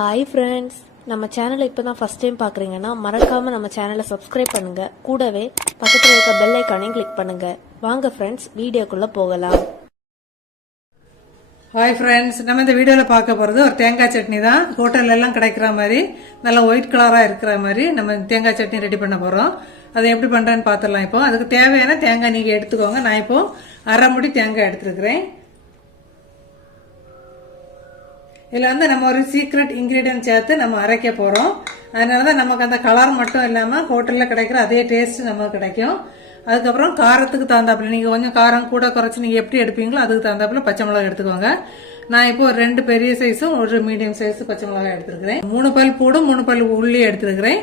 Hi friends நம்ம சேனலை இப்போ தான் ஃபஸ்ட் டைம் பார்க்குறீங்கன்னா மறக்காமல் நம்ம சேனலை சப்ஸ்கிரைப் பண்ணுங்கள் கூடவே பக்கத்தில் இருக்க பெல் ஐக்கானையும் கிளிக் பண்ணுங்கள் வாங்க ஃப்ரெண்ட்ஸ் வீடியோக்குள்ளே போகலாம். ஹாய் ஃப்ரெண்ட்ஸ் நம்ம இந்த வீடியோவில் பார்க்க போகிறது ஒரு தேங்காய் சட்னி தான். ஹோட்டல்ல எல்லாம் கிடைக்கிற மாதிரி நல்லா ஒயிட் கலராக இருக்கிற மாதிரி நம்ம தேங்காய் சட்னி ரெடி பண்ண போகிறோம் அதை எப்படி பண்ணுறேன்னு பார்த்துடலாம் இப்போ. அதுக்கு தேவையான தேங்காய் நீங்கள் எடுத்துக்கோங்க. நான் இப்போ அரை முடி தேங்காய் எடுத்துருக்கிறேன். இதில் வந்து நம்ம ஒரு சீக்ரெட் இன்க்ரீடியன்ட் சேர்த்து நம்ம அரைக்க போகிறோம் அதனால தான் நமக்கு அந்த கலர் மட்டும் இல்லாமல் ஹோட்டலில் கிடைக்கிற அதே டேஸ்ட் நமக்கு கிடைக்கும். அதுக்கப்புறம் காரத்துக்கு தகுந்தாப்புல நீங்கள் கொஞ்சம் காரம் கூட குறைச்சி நீங்கள் எப்படி எடுப்பீங்களோ அதுக்கு தகுந்தாப்புல பச்சை மிளகா எடுத்துக்கோங்க. நான் இப்போ ரெண்டு பெரிய சைஸும் ஒரு மீடியம் சைஸ் பச்சை மிளகாய் எடுத்துருக்கிறேன். மூணு பல் பூடும் மூணு பல் உள்ளி எடுத்துருக்கிறேன்.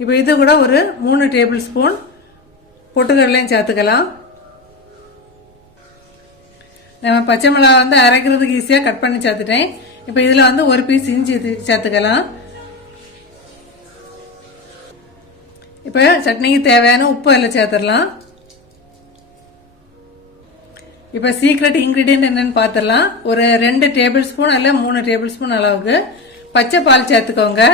இப்போ இது கூட ஒரு மூணு டேபிள் ஸ்பூன் பொட்டுக்கடலையும் சேர்த்துக்கலாம். நம்ம பச்சை மிளகா வந்து அரைக்கிறதுக்கு ஈஸியாக கட் பண்ணி சேர்த்துட்டேன். இப்போ இதில் வந்து ஒரு பீஸ் இஞ்சி சேர்த்துக்கலாம். இப்போ சட்னிக்கு தேவையான உப்பு அதில் சேர்த்துடலாம். இப்போ சீக்ரெட் இன்க்ரீடியன்ட் என்னன்னு பார்த்துடலாம் ஒரு ரெண்டு டேபிள் ஸ்பூன் அல்ல மூணு டேபிள் ஸ்பூன் அளவுக்கு பச்சை பால் சேர்த்துக்கோங்க.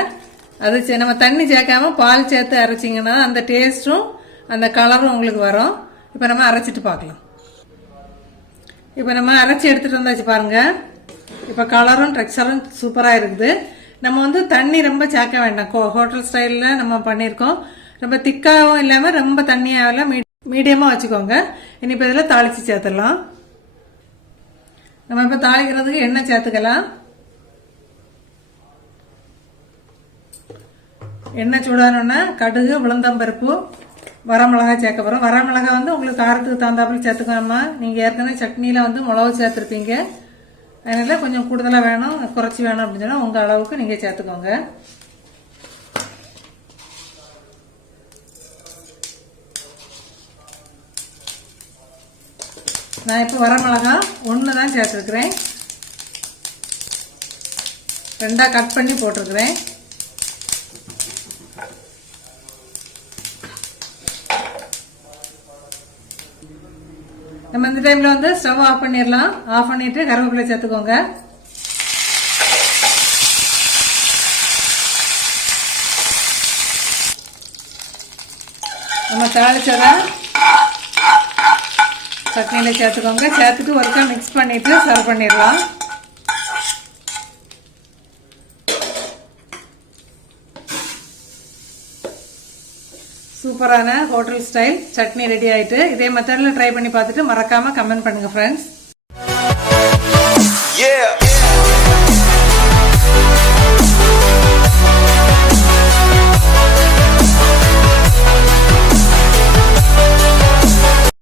அது சே- நம்ம தண்ணி சேர்க்காம பால் சேர்த்து அரைச்சிங்கன்னா அந்த டேஸ்ட்டும் அந்த கலரும் உங்களுக்கு வரும். இப்போ நம்ம அரைச்சிட்டு பார்க்கலாம். இப்போ நம்ம அரைச்சி எடுத்துகிட்டு வந்தாச்சு பாருங்க. இப்போ கலரும் டெக்ஸ்டரும் சூப்பராக இருக்குது. நம்ம வந்து தண்ணி ரொம்ப சேர்க்க வேண்டாம். கோ- ஹோட்டல் ஸ்டைலில் நம்ம பண்ணியிருக்கோம் ரொம்ப திக்காகவும் இல்லாமல் ரொம்ப தண்ணியாகவும் மீ மீடியமாக வச்சுக்கோங்க. இனி இப்போ இதில் தாளித்து சேர்த்துடலாம். நம்ம இப்போ தாளிக்கிறதுக்கு எண்ணெய் சேர்த்துக்கலாம். எண்ணெய் சூடானோன்னா கடுகு உளுந்தம்பருப்பு வரமிளகாய் சேர்க்க போகிறோம் வரமிளகா வந்து உங்களுக்கு காரத்துக்கு தகுந்தாப்புல சேர்த்துக்கோமா நீங்கள் ஏற்கனவே சட்னியில் வந்து மிளகு சேர்த்துருப்பீங்க. அதனால் கொஞ்சம் கூடுதலாக வேணும் குறைச்சி வேணும் அப்படின்னு சொன்னால் உங்கள் அளவுக்கு நீங்கள் சேர்த்துக்கோங்க. நான் இப்போ வரமிளகா ஒன்று தான் சேர்த்துருக்குறேன். ரெண்டாக கட் பண்ணி போட்டிருக்கிறேன். நம்ம இந்த டைம்ல வந்து ஸ்டவ் ஆஃப் பண்ணிடலாம். ஆஃப் பண்ணிட்டு கருவேப்பிலை சேர்த்துக்கோங்க. நம்ம தாளிச்சதை சட்னியில் சேர்த்துக்கோங்க. சேர்த்துட்டு ஒருக்கா மிக்ஸ் பண்ணிட்டு சர்வ் பண்ணிடலாம். சூப்பரான ஹோட்டல் ஸ்டைல். சட்னி ரெடி ஆயிட்டு இதே மெத்தடில் ட்ரை பண்ணி பார்த்துட்டு மறக்காம கமெண்ட் பண்ணுங்க ஃப்ரெண்ட்ஸ்